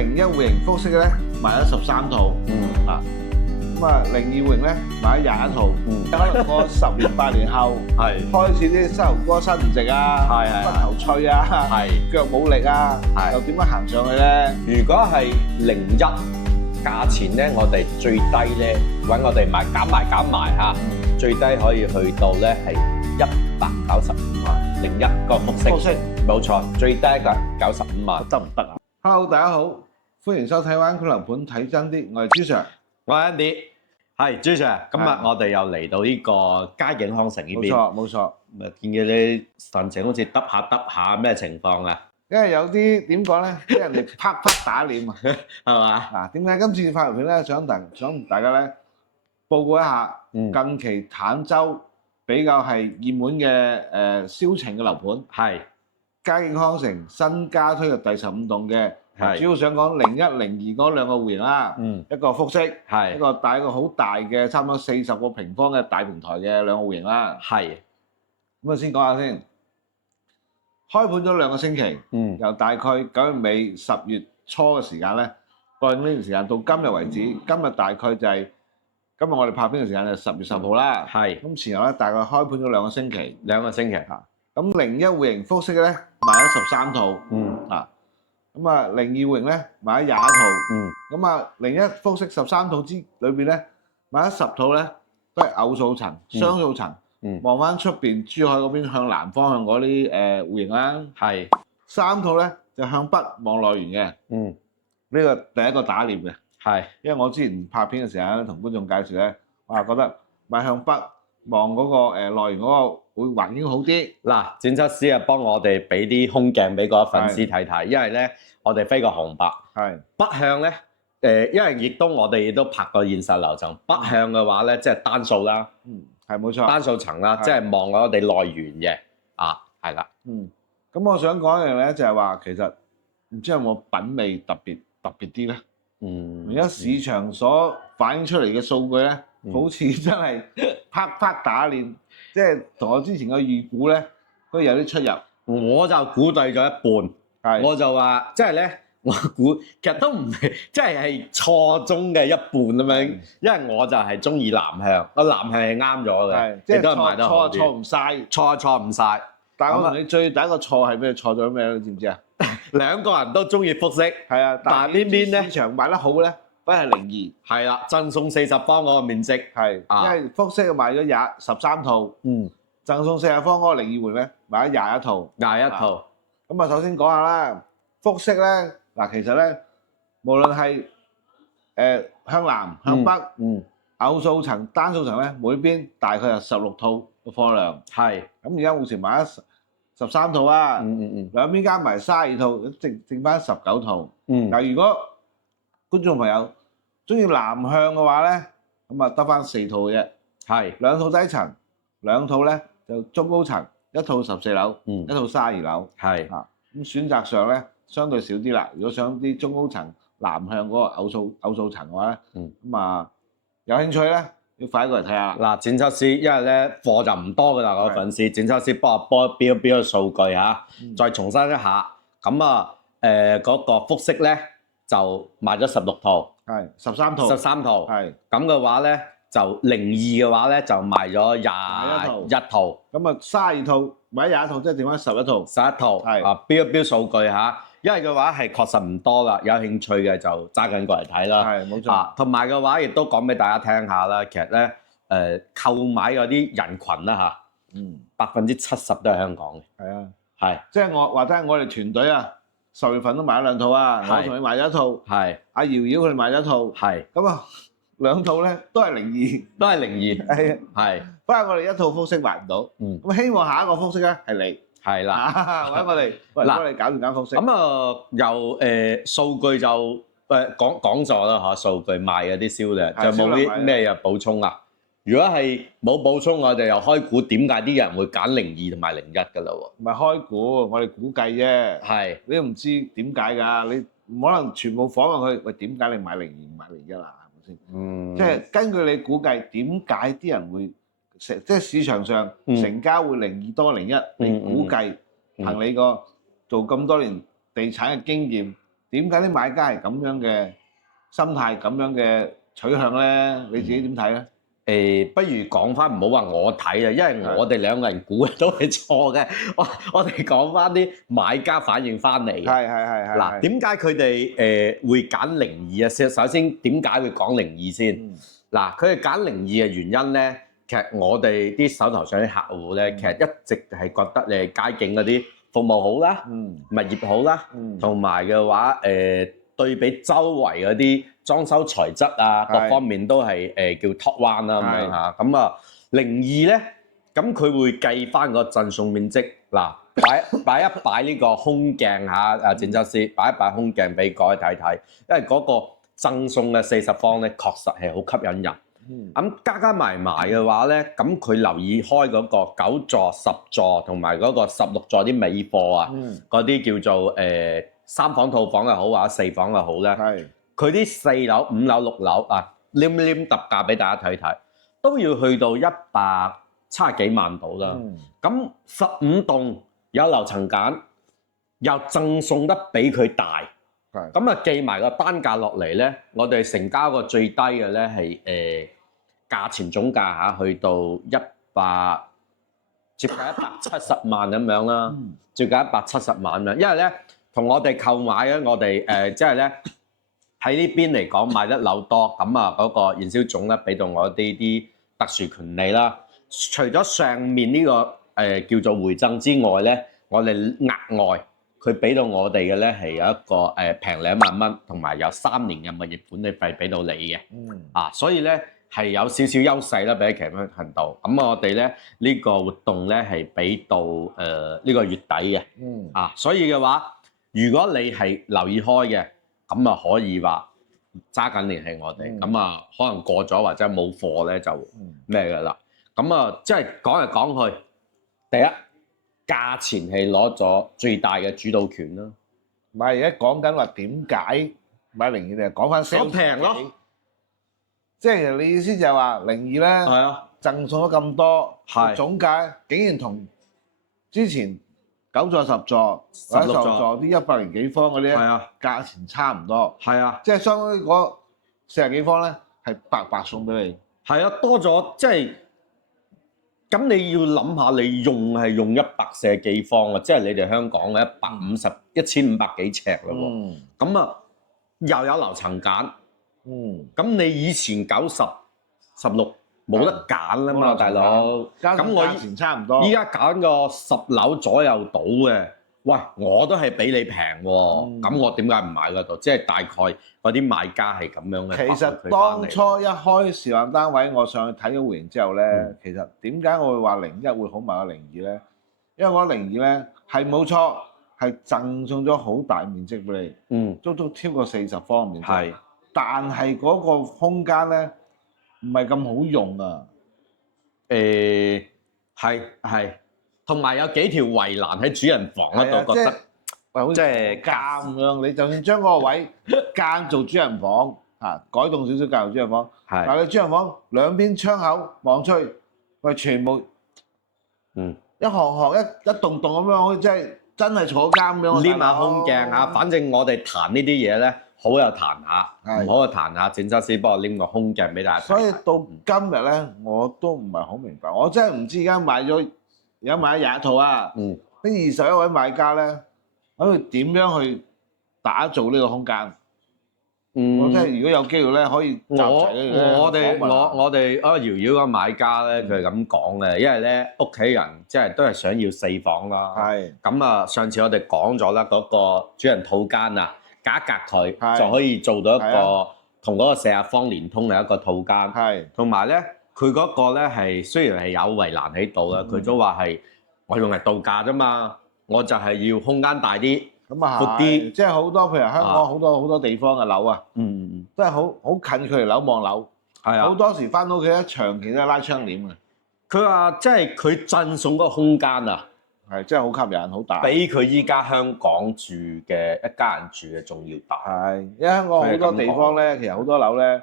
01戶型複式咧賣咗13套，咁啊02戶型咧賣咗21套，可能過10年8年後，開始啲膝頭哥伸唔直啊，骨頭脆啊，腳冇力啊，又點樣行上去咧？如果係01價錢咧，我哋最低咧揾我哋買減埋嚇，最低可以去到咧係195萬01個複式，冇錯，最低嘅95萬，得唔得啊 ？Hello， 大家好，歡迎收睇灣區樓盤睇真啲，我係朱 Sir， 我係 Andy， 係朱 Sir， 今日我哋又嚟到呢個佳景康城呢邊，冇錯，見見你神情好似耷下，咩情況啊？因為有啲點講咧，俾人哋啪打臉啊，係嘛？嗱，點解今次發條片咧，想同大家咧報告一下近期坦洲比較係熱門嘅銷情嘅樓盤，係佳景康城新加推嘅第15棟嘅，主要想講01、02嗰兩個戶型啦，一個複式，一個帶一個好大嘅差唔多40個平方嘅大平台嘅兩個戶型啦，咁啊先講下先。開盤咗2個星期，由大概9月尾10月初嘅時間咧，過呢段時間到今日為止，今日大概就係今日我哋拍片嘅時間就10月10號啦。咁前後咧大概開盤咗2個星期，嚇。咁01戶型複式咧賣咗13套，咁啊02戶型咧賣咗21套，咁啊01複式13套之裏邊咧賣咗10套咧都係偶數層、雙數層。望翻出邊珠海嗰邊向南方向嗰啲戶型啦，3套咧就向北望內園嘅，呢個第一個打臉嘅，因為我之前拍片嘅時候咧，同觀眾介紹咧，我係覺得買向北望嗰個內園嗰個會環境好啲。嗱，剪輯師啊，幫我哋俾啲空鏡俾個粉絲睇睇，因為咧我哋飛過紅白，北向咧因為亦都我哋亦都拍過現實樓層，北向嘅話咧即係單數啦。係冇錯，單數層啦，即係望我哋內園嘅，係啦。咁我想講一樣咧，就係話其實唔知有冇品味特別啲咧。而家市場所反映出嚟嘅數據咧，好似真係啪打臉，即係同我之前嘅預估咧都有啲出入。我就估對咗一半，我就話即係咧。我估其實都唔係，即係錯中嘅一半咁樣，因為我就係中意南向，個南向係啱咗嘅，即係都係賣得好啲。錯唔晒，錯唔晒。但係我同你最第一個錯係咩？錯咗咩？你知唔知啊？兩個人都中意複式，但係呢邊咧市場賣得好咧，反而係02。係啦，贈送40方嗰個面積因為複式賣咗13套，贈送40方嗰個02戶咧賣咗21套。咁啊，首先講下啦，複式咧。嗱，其實咧，無論係向南、向北、偶數層、單數層咧，每邊大概有16套嘅貨量。咁而家目前賣咗13套啊，兩邊加埋32套，剩翻19套。嗱，如果觀眾朋友中意南向嘅話咧，咁啊得翻4套嘅啫。2套低層，2套咧就中高層，1套14樓，1套32樓。咁選擇上咧，相對少啲啦。如果想啲中高層南向嗰個偶數層嘅話咧，咁啊有興趣咧，要快啲過嚟睇下。嗱，剪輯師，因為咧貨就唔多㗎啦，我粉絲剪輯師幫我標個數據嚇，再重申一下。咁啊嗰個複式咧就賣咗16套，13套。咁嘅話咧就02嘅話咧就賣咗21套。咁啊32套賣咗21套，即係剩翻11套。11套標數據嚇。因為嘅話係確實唔多啦，有興趣嘅就揸緊過嚟睇啦。冇錯。同埋嘅話，亦都講俾大家聽下啦。其實咧，購買嗰啲人群啦嚇，70%都係香港嘅。即係我哋團隊啊，10月份都買咗2套啊，我同你買咗1套。阿瑤瑤佢哋買咗1套。咁啊，2套咧都係02。不過我哋1套複式買唔到。咁希望下一個複式咧係你。揾我哋幫你搞掂間複式。咁啊，由數據就講咗啦嚇，數據賣嗰啲銷量就冇啲咩嘢補充啊。如果係冇補充，我哋又開估點解啲人會揀02同埋01㗎啦喎？唔係開估，我哋估計啫。你都唔知點解㗎，你唔可能全部訪問佢，喂，點解你買02唔買01啦？係咪先？即係根據你估計，點解啲人會？即係市場上成交會02多01，你估計憑你個做咁多年地產嘅經驗，點解啲買家係咁樣嘅心態、咁樣嘅取向咧？你自己點睇咧？不如講翻，唔好話我睇啊，因為我哋兩個人估都係錯嘅。我哋講翻啲買家反映翻嚟嘅。係。嗱，點解佢哋會揀02啊？首先點解會講02先？嗱，佢哋揀02嘅原因咧，其實我哋啲手頭上啲客戶咧，其實一直係覺得你街景嗰啲服務好啦，物業好啦，同埋嘅話對比周圍嗰啲裝修材質啊，各方面都係叫 top one 啦咁樣嚇。咁啊02咧，咁佢會計翻個贈送面積。嗱，擺一擺呢個空鏡嚇，阿剪輯師擺一擺空鏡俾各位睇睇，因為嗰個贈送嘅40方咧，確實係好吸引人。咁加埋嘅話咧，咁佢留意開嗰個9座、10座同埋嗰個16座啲尾貨啊，嗰啲叫做3房套房又好或者4房又好咧，佢啲4樓、5樓、6樓啊，黏特價俾大家睇睇，都要去到170幾萬度啦。咁15棟有樓層揀，又贈送得比佢大，咁啊計埋個單價落嚟咧，我哋成交個最低嘅咧係價錢總價嚇，去到接近170萬咁樣啦，接近170萬咁樣。因為咧同我哋購買咧，我哋即係咧喺呢邊嚟講買得樓多，咁啊嗰個現銷總咧俾到我哋啲特殊權利啦。除咗上面呢個叫做回贈之外咧，我哋額外佢俾到我哋嘅咧係有一個平2萬蚊，同埋有3年嘅物業管理費俾到你嘅。所以咧係有少少優勢啦，比其他頻道。咁我哋咧呢個活動咧係俾到呢個月底嘅。所以嘅話，如果你係留意開嘅，咁啊可以話揸緊聯繫我哋。咁啊可能過咗或者冇貨咧就咩㗎啦。咁啊即係講嚟講去，第一價錢係攞咗最大嘅主導權啦。唔係而家講緊話點解買02定係講翻好平咯。即係你意思就係話02咧，贈送咗咁多，總價竟然同之前9座、10座、16座啲100零幾方嗰啲價錢差唔多。即係相當於嗰40幾方咧係白送俾你。多咗即係。咁你要諗下，你用係用140幾方啊，即係你哋香港嘅1500幾尺嘞喎。咁啊又有樓層揀。咁你以前90、16冇得揀啦嘛，大佬。咁我以前差唔多。依家揀個10樓左右到嘅，喂，我都係比你平喎。咁我點解唔買嗰度？即係大概嗰啲買家係咁樣嘅。其實當初一開示範單位，我上去睇咗戶型之後咧，其實點解我會話01會好賣過02咧？因為我02咧係冇錯，係贈送咗好大面積俾你，足足超過40方面積。但係嗰個空間咧唔係咁好用啊。係。同埋有幾條圍欄喺主人房嗰度，覺得好似係間咁樣。你就算將嗰個位間做主人房，改動少少間做主人房，但係你主人房兩邊窗口望出去，喂，全部一行一棟棟咁樣，好似真係坐監咁樣。黏下空鏡啊，反正我哋彈呢啲嘢咧，好有彈下，唔好就彈下。剪輯師幫我黏個空鏡俾大家睇。所以到今日咧，我都唔係好明白，我真係唔知而家買咗。而家買咗21套啊！呢21位買家咧，喺度點樣去打造呢個空間？我真係如果有機會咧，可以集齊咧。我哋瑤瑤個買家咧，佢係咁講嘅，因為咧屋企人即係都係想要4房啦。咁啊，上次我哋講咗啦，嗰個主人套間啊，隔一隔佢就可以做到一個同嗰個40方連通嘅一個套間。同埋咧。佢嗰個咧係雖然係有圍欄喺度啦，佢都話係我用嚟度假啫嘛，我就係要空間大啲，闊啲。即係好多譬如香港好多地方嘅樓啊，真係好近距離樓望樓。好多時翻到屋企咧，長期都係拉窗簾嘅。佢話即係佢贈送嗰個空間啊，真係好吸引，好大。比佢依家香港住嘅一家人住嘅仲要大。因為香港好多地方咧，其實好多樓咧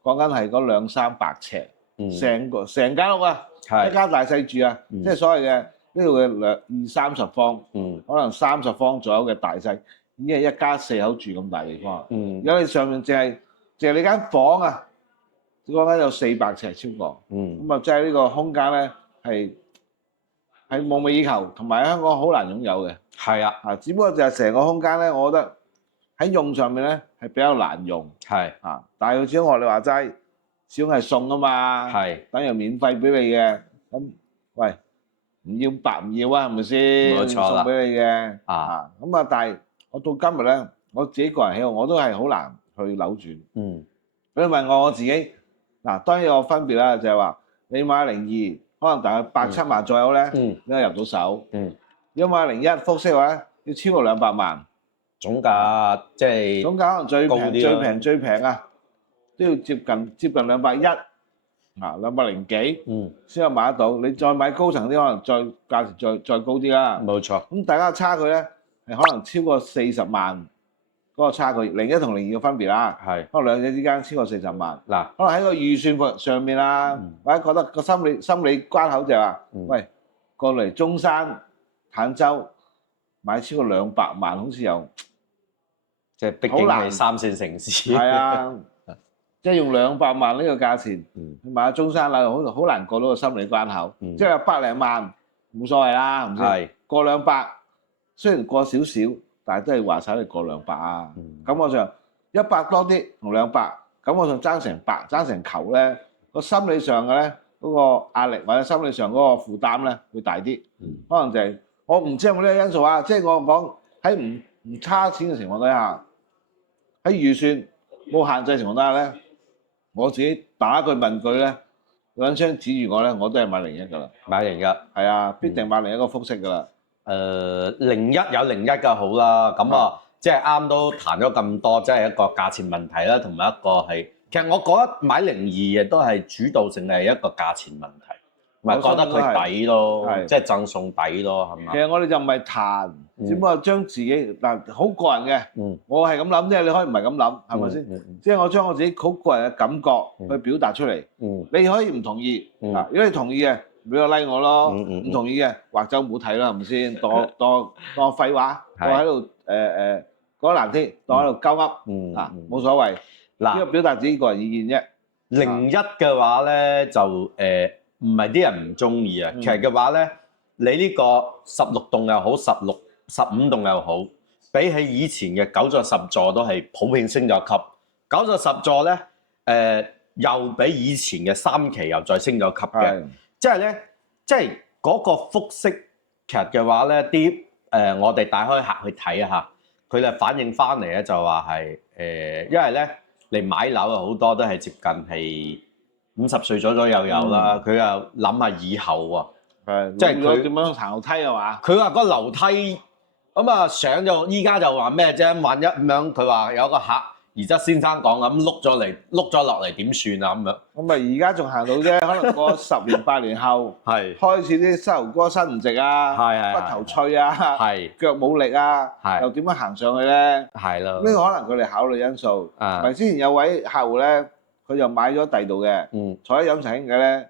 講緊係嗰200-300尺。成間屋啊，一家大細住啊，即係所謂嘅呢度嘅20-30方，可能30方左右嘅大細，已經係一家4口住咁大地方。嗯。如果你上面淨係你間房啊，講緊有400尺超過。嗯。咁啊，即係呢個空間咧係夢寐以求，同埋喺香港好難擁有嘅。係啊。啊，只不過就係成個空間咧，我覺得喺用上面咧係比較難用。係。啊，但係佢始終學你話齋，始終係送啊嘛。係。等於免費俾你嘅，咁喂唔要白唔要啊，係咪先？冇錯啦。送俾你嘅。啊。咁啊，但係我到今日咧，我自己個人喜好，我都係好難去扭轉。嗯。你問我自己嗱，當然有個分別啦，就係話你買02，可能大概8-7萬左右咧，應該入到手。如果買01複式嘅話，要超過200萬。總價即係總價可能最平啊，都要接近210啊，200幾，先有買得到。你再買高層啲，可能價錢再高啲啦。冇錯。咁大家嘅差距咧係可能超過40萬嗰個差距，01同02嘅分別啦。係。可能兩者之間超過40萬。嗱，可能喺個預算上面啦，或者覺得個心理關口就係話，喂，過嚟中山、坦洲買超過200萬，好似又〜即係畢竟係3線城市，係啊，即係用200萬呢個價錢去買中山啦，好難過到個心理關口。即係100零萬冇所謂啦，係咪先？過200，雖然過少少，但係都係話晒你過200啊。感覺上100多啲同200，感覺上爭成百爭成球咧，個心理上嘅咧嗰個壓力或者心理上嗰個負擔咧會大啲。可能就係我唔知有冇呢個因素啊。即係我講喺唔差錢嘅情況底下，喺預算冇限制情況底下咧，我自己打一句問句咧，兩槍指住我咧，我都係買01噶啦。買01係啊，必定買01個複式噶啦。01有01嘅好啦，咁啊，即係啱都談咗咁多，即係一個價錢問題啦，同埋一個係，其實我覺得買02亦都係主導性係一個價錢問題。唔係覺得佢抵咯，即係贈送抵咯，係嘛？其實我哋就唔係彈，只不過將自己嗱好個人嘅，我係咁諗啫，你可以唔係咁諗，係咪先？即係我將我自己好個人嘅感覺去表達出嚟。你可以唔同意，如果你同意嘅，俾個 like 我咯；唔同意嘅，劃走唔好睇啦，係咪先？當廢話，我喺度講得難聽，當喺度鳩噏啊，冇所謂。嗱，呢個表達自己個人意見啫。01嘅話咧就唔係啲人唔中意啊，其實嘅話咧，你呢個16棟又好，15棟又好，比起以前嘅9座10座都係普遍升咗級。9座10座咧，又比以前嘅3期又再升咗級嘅，即係咧，即係嗰個複式其實嘅話咧，我哋帶開客去睇下，佢哋反映翻嚟咧就話係因為咧嚟買樓啊好多都係接近係50歲左右有啦，佢又諗下以後喎，即係佢點樣行樓梯係嘛？佢話個樓梯咁啊上咗，依家就話咩啫？萬一咁樣，佢話有個客宜則先生講咁碌咗落嚟點算啊？咁樣咁啊，而家仲行到啫，可能過10年8年後，開始啲膝頭哥伸唔直啊，骨頭脆啊，腳冇力啊，又點樣行上去咧？係咯，呢個可能佢哋考慮因素。咪之前有位客戶咧。佢就買咗第二度嘅，坐喺飲茶傾偈咧，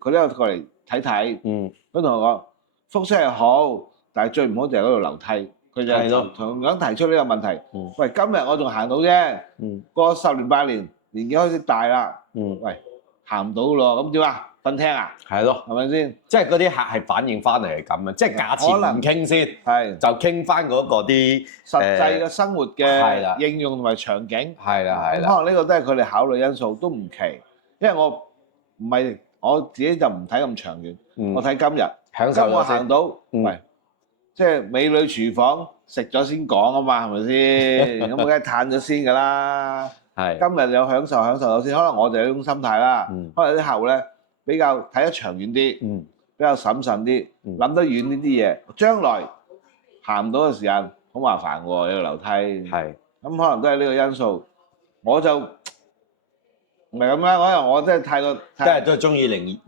佢都有過嚟睇睇。佢同我講複式係好，但係最唔好就係嗰度樓梯。佢就同樣提出呢個問題。喂，今日我仲行到啫，過10年8年，年紀開始大啦。喂，行唔到咯，咁點啊？瞓廳啊？係咯，係咪先？即係嗰啲客係反映翻嚟係咁啊，即係價錢唔傾先，就傾翻嗰個啲實際嘅生活嘅應用同埋場景。係啦，係啦。可能呢個都係佢哋考慮因素，都唔奇。因為我自己就唔睇咁長遠，我睇今日。享受咗先。今日我行到，喂，即係美女廚房食咗先講啊嘛，係咪先？咁我梗係嘆咗先㗎啦。係。今日有享受咗先，可能我就係呢種心態啦。可能啲客戶咧。比較睇得長遠啲，比較審慎啲，諗得遠呢啲嘢，將來行唔到嘅時間好麻煩喎，呢個樓梯。係，咁可能都係呢個因素。我就唔係咁啦，可能我真係太過，真係都係中意01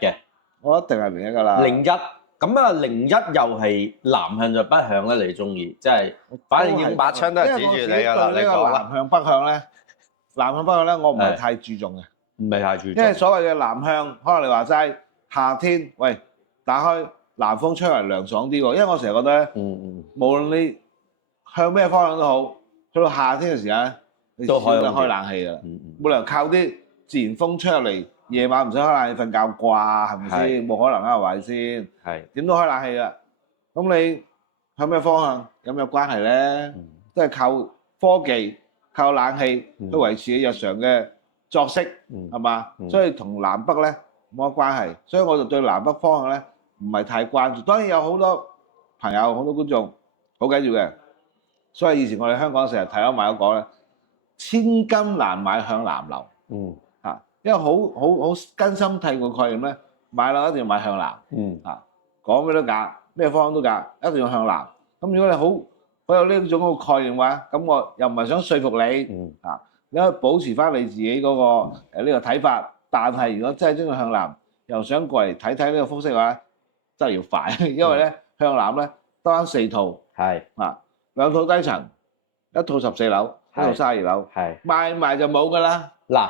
嘅。我一定係01㗎啦。01咁啊，01又係南向就北向咧，你中意？即係反正要把槍都係指住你㗎啦。你講啦。南向北向咧，我唔係太注重嘅。唔係太注重，因為所謂嘅南向，可能你話齋夏天，喂，打開南風吹嚟涼爽啲喎。因為我成日覺得咧，無論你向咩方向都好，去到夏天嘅時間咧，你都可以開冷氣㗎啦。冇理由靠啲自然風吹入嚟，夜晚唔使開冷氣瞓覺啩，係咪先？冇可能啊，係咪先？係點都開冷氣㗎。咁你向咩方向有咩關係咧？都係靠科技、靠冷氣去維持你日常嘅作息，係嘛？所以同南北咧冇乜關係。所以我就對南北方向咧唔係太關注。當然有好多朋友、好多觀眾好緊要嘅。所以以前我哋香港成日睇咗買咗講咧，千金難買向南樓。因為好根深蒂固概念咧，買樓一定要買向南。講咩都假，咩方向都假，一定要向南。咁如果你好有呢種嗰個概念嘅話，咁我又唔係想說服你。你可以保持翻你自己嗰個呢個睇法。但係如果真係中意向南，又想過嚟睇睇呢個複式嘅話，真係要快，因為咧向南咧得翻4套。2套低層，1套14樓，一套32樓，賣埋就冇㗎啦。嗱，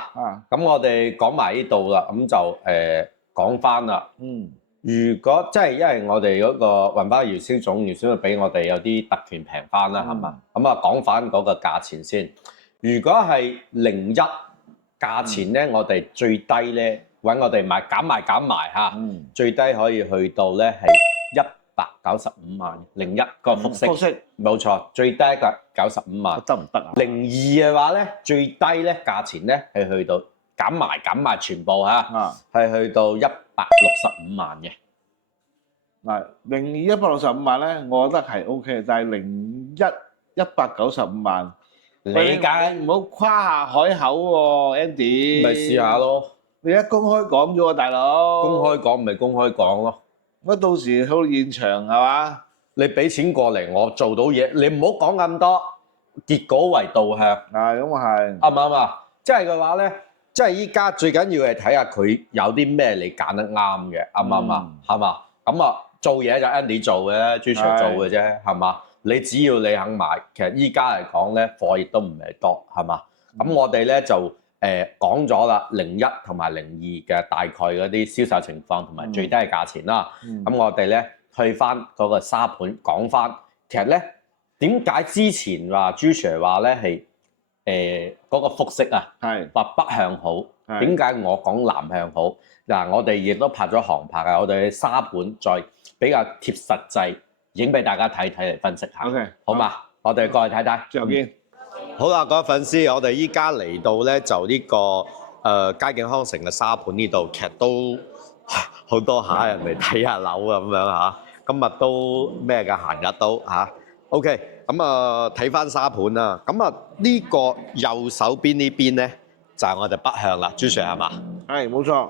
咁我哋講埋呢度啦，咁就講翻啦。如果即係因為我哋嗰個雲巴姚銷總原先會俾我哋有啲特權平翻啦，係嘛？咁啊講翻嗰個價錢先。如果係01價錢咧，我哋最低咧揾我哋買減埋嚇，最低可以去到咧係195萬。01個複式，冇錯，最低嘅95萬。得唔得啊？02嘅話咧，最低咧價錢咧係去到減埋全部嚇，係去到165萬嘅。嗱，02 165萬咧，我覺得係 OK 嘅，但係01 195萬，你梗唔好誇下海口喎 ，Andy。咪試下咯。你一公開講咗喎，大佬。公開講咪公開講咯。乜到時去到現場係嘛？你俾錢過嚟，我做到嘢，你唔好講咁多，結果為導向。咁啊係。啱唔啱啊？即係嘅話咧，即係依家最緊要係睇下佢有啲咩你揀得啱嘅，啱唔啱啊？係嘛？咁啊，做嘢就 Andy 做嘅，朱 Sir 做嘅啫，係嘛？你只要你肯買，其實依家嚟講咧，貨亦都唔係多，係嘛？咁我哋咧就講咗啦，01同埋02嘅大概嗰啲銷售情況同埋最低嘅價錢啦。咁我哋咧去翻嗰個沙盤講翻，其實咧點解之前話朱 Sir 話咧係嗰個複式啊，話北向好，點解我講南向好？嗱，我哋亦都拍咗航拍啊，我哋沙盤再比較貼實際，影俾大家睇睇嚟分析下。OK， 好嘛？我哋過去睇睇。最後見。好啦，各位粉絲，我哋依家嚟到咧就呢個佳景康城嘅沙盤呢度，其實都好多下人嚟睇下樓咁樣嚇。今日都咩㗎？閒日都嚇。OK，咁啊睇翻沙盤啦。咁啊呢個右手邊呢邊咧就係我哋北向啦，朱 Sir 係嘛？係，冇錯。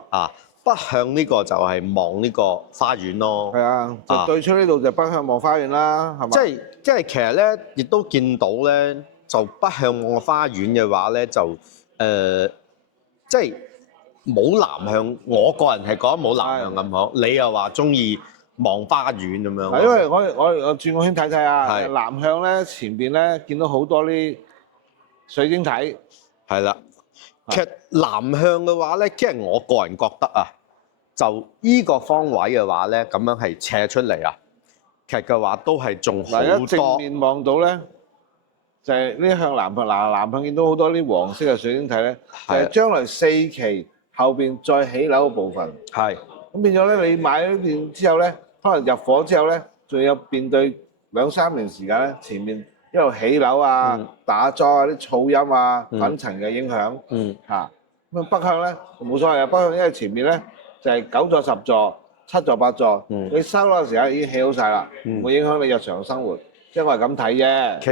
北向呢個就係望呢個花園咯。係啊，就對出呢度就北向望花園啦，係嘛？即係其實咧，亦都見到咧，就北向望花園嘅話咧，就即係冇南向。我個人係覺得冇南向咁好。你又話中意望花園咁樣。係因為我轉個圈睇睇啊，南向咧前邊咧見到好多啲水晶體。係啦。其實南向嘅話咧，即係我個人覺得啊，就依個方位嘅話咧，咁樣係斜出嚟啊，其實嘅話都係仲好多。正面望到咧，就係呢向南向，南向見到好多啲黃色嘅水晶體咧，就係將來4期後邊再起樓嘅部分。係。咁變咗咧，你買呢邊之後咧，可能入伙之後咧，仲有面對2-3年時間咧，前面一路起樓啊、打樁啊、啲噪音啊、粉塵嘅影響。咁北向咧冇所謂啊，北向因為前面咧就係9座、10座、7座、8座，你收樓嘅時候已經起好晒啦，唔會影響你日常生活。即係我係咁睇啫。其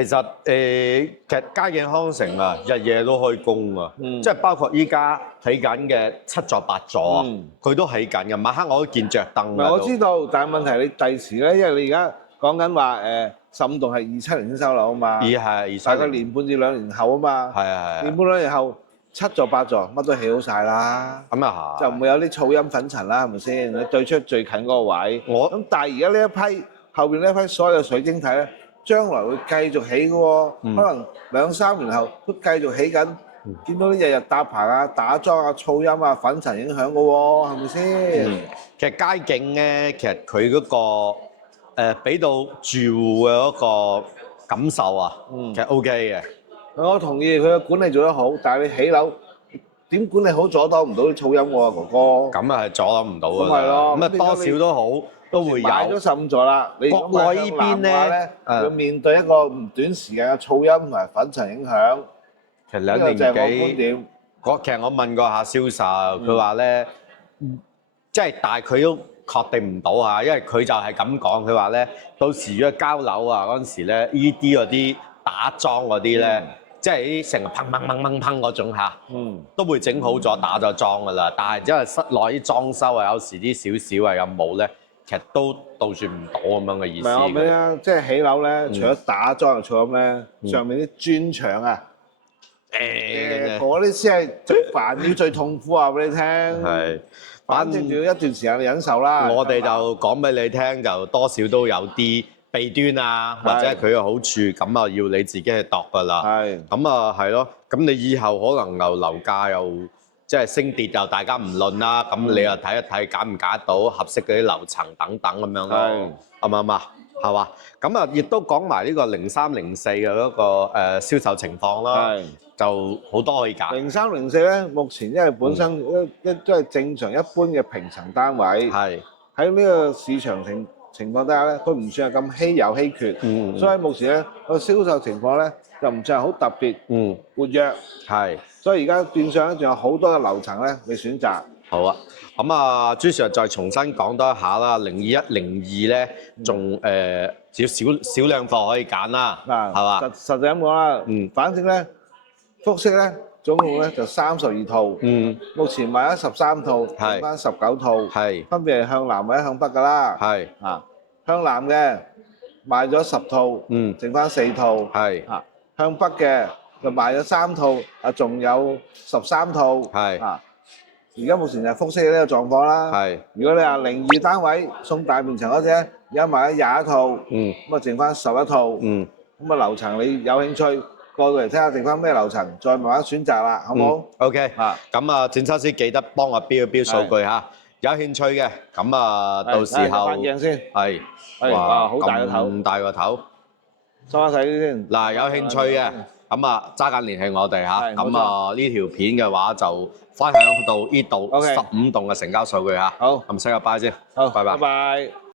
實佳景康城啊，日夜都開工啊，即係包括依家起緊嘅7座、8座啊，佢都起緊嘅。晚黑我都見着燈。唔係我知道，但係問題你第時咧，因為你而家講緊話15棟係27年先收樓啊嘛，大概年半至2年後啊嘛，年半2年後7座、8座乜都起好晒啦，咁啊就唔會有啲噪音粉塵啦，係咪先？你對出最近嗰個位，咁但係而家呢一批後邊呢一批所有水晶體咧，將來會繼續起嘅喎，可能2-3年後都繼續起緊，見到啲日日搭棚啊、打樁啊、噪音啊、粉塵影響嘅喎，係咪先？其實佳景咧，其實佢嗰個俾到住戶嘅嗰個感受啊，其實 OK 嘅。我同意佢嘅管理做得好，但係你起樓點管理好阻擋唔到啲噪音喎，哥哥。咁啊係阻擋唔到㗎啦。咁係咯。咁啊多少都好，都會有。買咗15座啦，你國內呢邊咧，要面對一個唔短時間嘅噪音同埋粉塵影響。其實兩年幾，呢個就係我觀點。其實我問過下銷售，佢話咧，即係但係佢都確定唔到啊，因為佢就係咁講，佢話咧，到時如果交樓啊嗰陣時咧，呢啲嗰啲打樁嗰啲咧，即係啲成日砰嗰種嚇，都會整好咗打咗樁噶啦。但係因為室內啲裝修啊，有時啲少少啊有冇咧，其實都杜絕唔到咁樣嘅意思。唔係我俾啊，即係起樓咧，除咗打樁嘅噪音咧，上面啲磚牆啊。嗰啲先係最煩擾、最痛苦啊！俾你聽，係，反正仲要一段時間忍受啦。我哋就講俾你聽，就多少都有啲弊端啊，或者佢嘅好處，咁啊要你自己去度㗎啦。係，咁啊係咯，咁你以後可能又樓價又即係升跌又大家唔論啦，咁你又睇一睇揀唔揀到合適嗰啲樓層等等咁樣咯，啱唔啱啊？係嘛？咁啊，亦都講埋呢個03、04嘅嗰個銷售情況啦。就好多可以揀。03、04咧，目前因為本身都係正常一般嘅平層單位，喺呢個市場情況底下咧，佢唔算係咁稀有稀缺，所以目前咧個銷售情況咧就唔算係好特別，活躍。所以而家變相咧仲有好多嘅樓層咧你選擇。好啊，咁啊，朱 Sir 再重新講多一下啦，021、02咧，仲少量貨可以揀啦，係嘛？實際咁講啦，反正咧。複式咧，總共咧就32套，目前賣咗13套，剩翻19套，分別係向南或者向北㗎啦。向南嘅賣咗10套，剩翻4套。向北嘅就賣咗3套，仲有13套。而家目前就係複式嘅呢個狀況啦。如果你話02單位送大面層嗰隻咧，而家賣咗21套，咁啊剩翻11套。咁啊樓層你有興趣？過到嚟睇下剩翻咩樓層，再慢慢選擇啦，好冇？OK，咁啊，整修師記得幫我標一標數據嚇，有興趣嘅，咁啊，到時候反鏡先，哇，好大個頭，咁大個頭，收翻睇先。嗱，有興趣嘅，咁啊，揸緊聯繫我哋嚇，咁啊呢條片嘅話就分享到呢度15棟嘅成交數據嚇，好，咁 say 個 bye 先，好，拜拜。